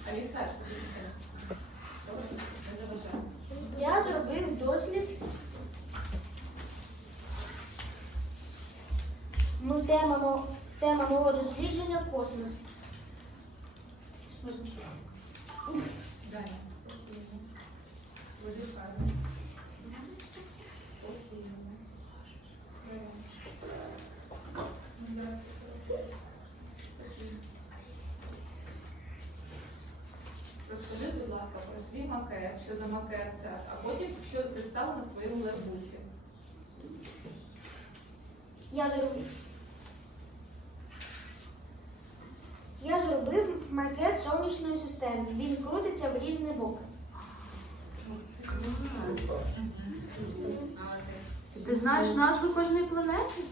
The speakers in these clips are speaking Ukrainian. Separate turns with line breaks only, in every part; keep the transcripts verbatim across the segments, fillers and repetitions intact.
Аліса,
Я зробив дослід. Ну, тема, мо- тема мого дослідження космос.
Далі. Води фарби. Розкажи, будь ласка, про свій макет, що за макет це, а потім, що представлено в твоєму летбуці.
Я зробив. Я зробив макет сонячної системи. Він крутиться в різні боки.
Ти знаєш назви кожної планети?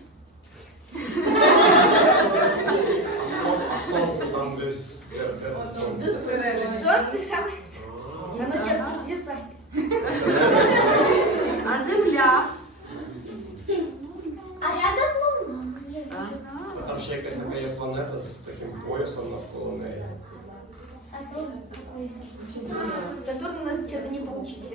А сонце там десь, де, де
От,
сонце?
посередині.
Сонце саме. Воно часто звісає.
А Земля?
А рядом луна.
Ага.
А там ще якась така є планета з таким поясом навколо неї.
Сатурн. Ой. Сатурн у нас что-то не получился.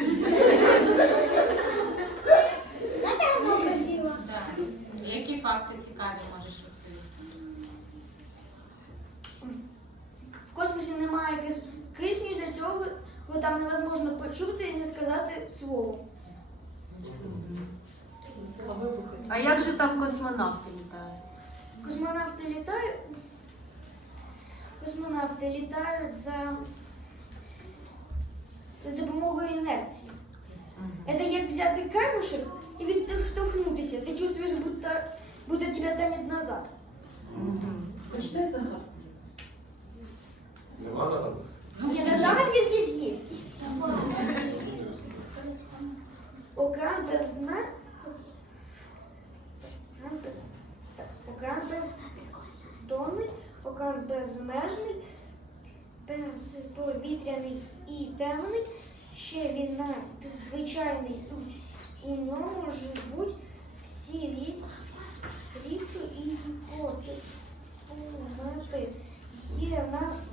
Знаешь, как было красиво?
Да. Які факти цікаві можеш розповісти?
В космосі немає кис- кисню, за цього його там невозможно почути і не сказати слово.
А як же там космонавти літають?
Космонавти літають. Космонавти літають за, за допомогою інерції. Это як взяти камушек і відштовхнутися. Ти чувствуєш, будто, будто тебе тянет назад.
Почитай загадку.
Нема зараз?
Нет, загадки здесь есть. Океан без дна. Океан без- так, океан бездонний, океан безмежний, безповітряний і темний. Ще він надзвичайний. У ньому живуть всі рі- ріки і коти. Є на